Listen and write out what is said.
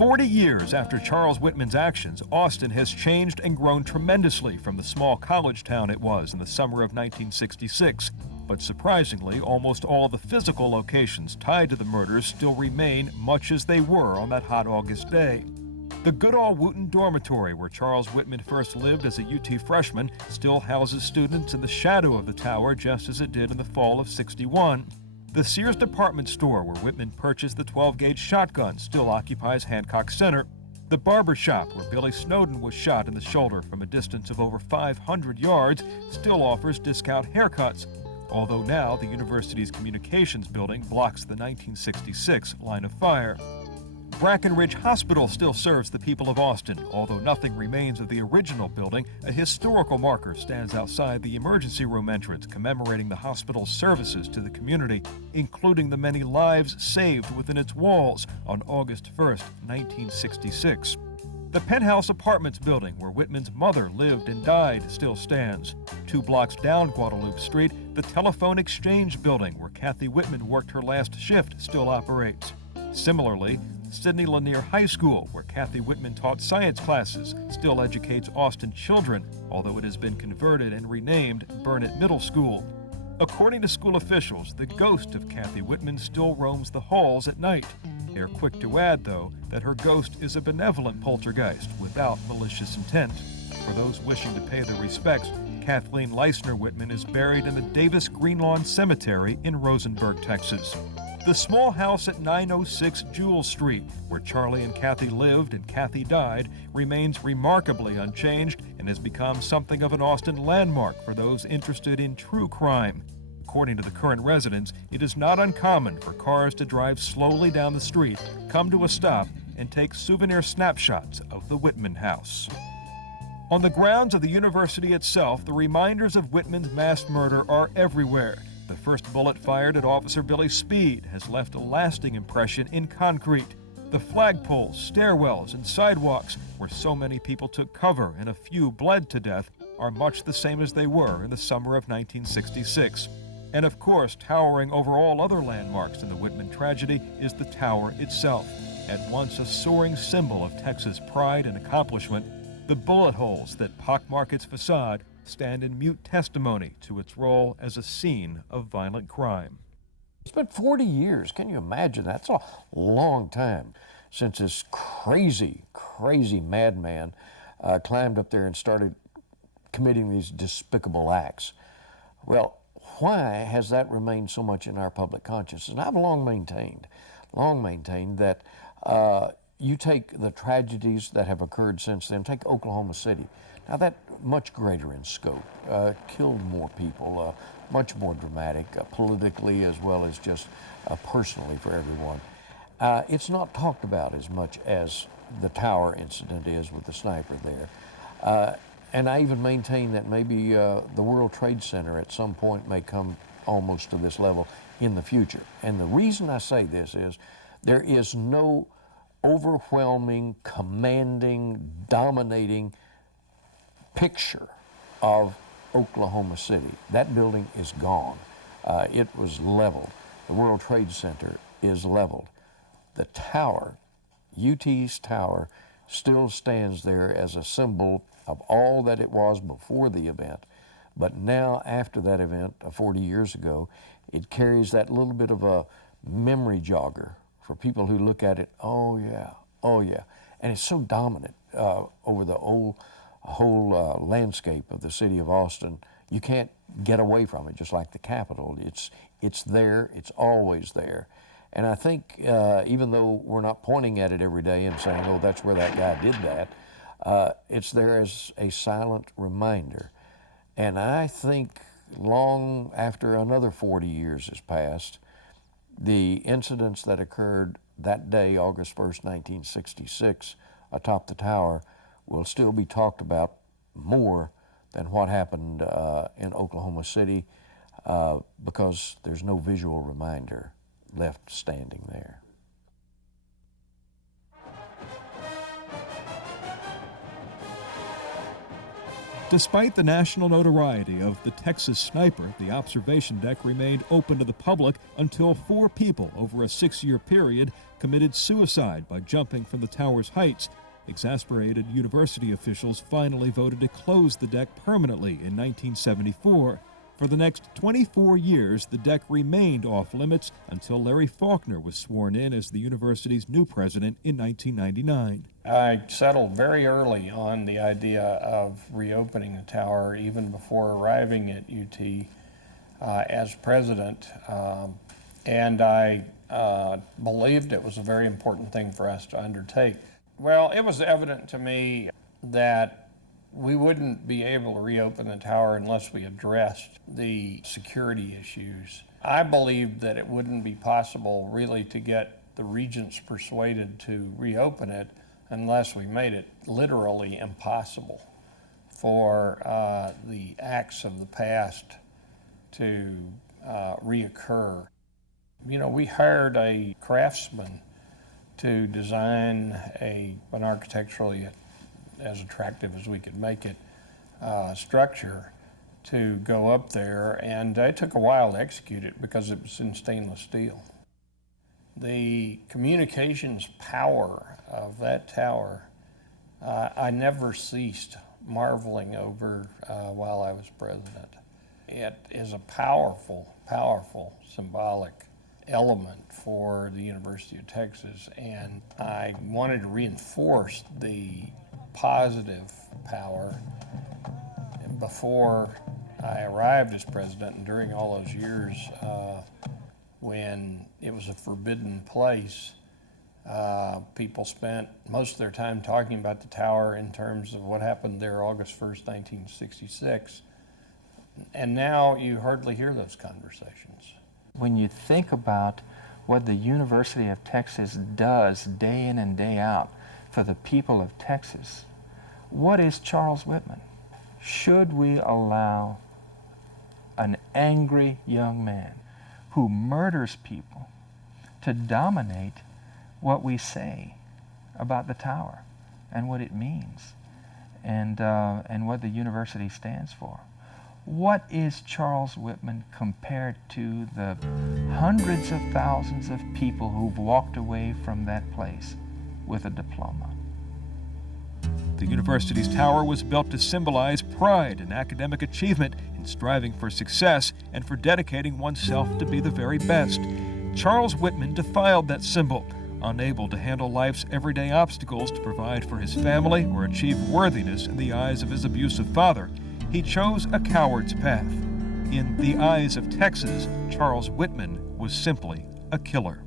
40 years after Charles Whitman's actions, Austin has changed and grown tremendously from the small college town it was in the summer of 1966. But surprisingly, almost all the physical locations tied to the murders still remain much as they were on that hot August day. The Goodall Wooten Dormitory, where Charles Whitman first lived as a UT freshman, still houses students in the shadow of the tower just as it did in the fall of '61. The Sears department store where Whitman purchased the 12-gauge shotgun still occupies Hancock Center. The barber shop where Billy Snowden was shot in the shoulder from a distance of over 500 yards still offers discount haircuts, although now the university's communications building blocks the 1966 line of fire. Brackenridge Hospital still serves the people of Austin. Although nothing remains of the original building, a historical marker stands outside the emergency room entrance commemorating the hospital's services to the community, including the many lives saved within its walls on August 1st, 1966. The Penthouse Apartments building where Whitman's mother lived and died still stands. 2 blocks down Guadalupe Street, the Telephone Exchange building where Kathy Whitman worked her last shift still operates. Similarly, Sidney Lanier High School, where Kathy Whitman taught science classes, still educates Austin children, although it has been converted and renamed Burnett Middle School. According to school officials, the ghost of Kathy Whitman still roams the halls at night. They are quick to add, though, that her ghost is a benevolent poltergeist without malicious intent. For those wishing to pay their respects, Kathleen Leisner Whitman is buried in the Davis Greenlawn Cemetery in Rosenberg, Texas. The small house at 906 Jewell Street, where Charlie and Kathy lived and Kathy died, remains remarkably unchanged and has become something of an Austin landmark for those interested in true crime. According to the current residents, it is not uncommon for cars to drive slowly down the street, come to a stop, and take souvenir snapshots of the Whitman house. On the grounds of the university itself, the reminders of Whitman's mass murder are everywhere. The first bullet fired at Officer Billy Speed has left a lasting impression in concrete. The flagpoles, stairwells, and sidewalks, where so many people took cover and a few bled to death, are much the same as they were in the summer of 1966. And of course, towering over all other landmarks in the Whitman tragedy is the tower itself. At once a soaring symbol of Texas pride and accomplishment, the bullet holes that pockmark its facade stand in mute testimony to its role as a scene of violent crime. It's been 40 years. Can you imagine? That's a long time since this crazy madman climbed up there and started committing these despicable acts. Well, why has that remained so much in our public consciousness? And I've long maintained that you take the tragedies that have occurred since then, take Oklahoma City. Now that much greater in scope, killed more people, much more dramatic politically as well as just personally for everyone. It's not talked about as much as the tower incident is with the sniper there. And I even maintain that maybe the World Trade Center at some point may come almost to this level in the future. And the reason I say this is there is no overwhelming, commanding, dominating picture of Oklahoma City. That building is gone. It was leveled. The World Trade Center is leveled. The tower, UT's tower, still stands there as a symbol of all that it was before the event. But now, after that event, 40 years ago, it carries that little bit of a memory jogger for people who look at it, oh yeah. And it's so dominant over the whole landscape of the city of Austin. You can't get away from it, just like the Capitol. It's there, it's always there. And I think even though we're not pointing at it every day and saying, oh, that's where that guy did that, it's there as a silent reminder. And I think long after another 40 years has passed, the incidents that occurred that day, August 1st, 1966, atop the tower, will still be talked about more than what happened in Oklahoma City because there's no visual reminder left standing there. Despite the national notoriety of the Texas sniper, the observation deck remained open to the public until 4 people over a 6-year period committed suicide by jumping from the tower's heights. Exasperated university officials finally voted to close the deck permanently in 1974. For the next 24 years, the deck remained off limits until Larry Faulkner was sworn in as the university's new president in 1999. I settled very early on the idea of reopening the tower, even before arriving at UT as president, and I believed it was a very important thing for us to undertake. Well, it was evident to me that we wouldn't be able to reopen the tower unless we addressed the security issues. I believed that it wouldn't be possible really to get the regents persuaded to reopen it unless we made it literally impossible for the acts of the past to reoccur. You know, we hired a craftsman to design an architecturally as attractive as we could make it structure to go up there, and it took a while to execute it because it was in stainless steel. The communications power of that tower, I never ceased marveling over while I was president. It is a powerful, powerful symbolic element for the University of Texas, and I wanted to reinforce the positive power before I arrived as president, and during all those years when it was a forbidden place. People spent most of their time talking about the tower in terms of what happened there August 1st, 1966, and now you hardly hear those conversations. When you think about what the University of Texas does day in and day out for the people of Texas, what is Charles Whitman? Should we allow an angry young man who murders people to dominate what we say about the tower and what it means and what the university stands for? What is Charles Whitman compared to the hundreds of thousands of people who've walked away from that place with a diploma? The university's tower was built to symbolize pride and academic achievement in striving for success and for dedicating oneself to be the very best. Charles Whitman defiled that symbol, unable to handle life's everyday obstacles to provide for his family or achieve worthiness in the eyes of his abusive father. He chose a coward's path. In the eyes of Texas, Charles Whitman was simply a killer.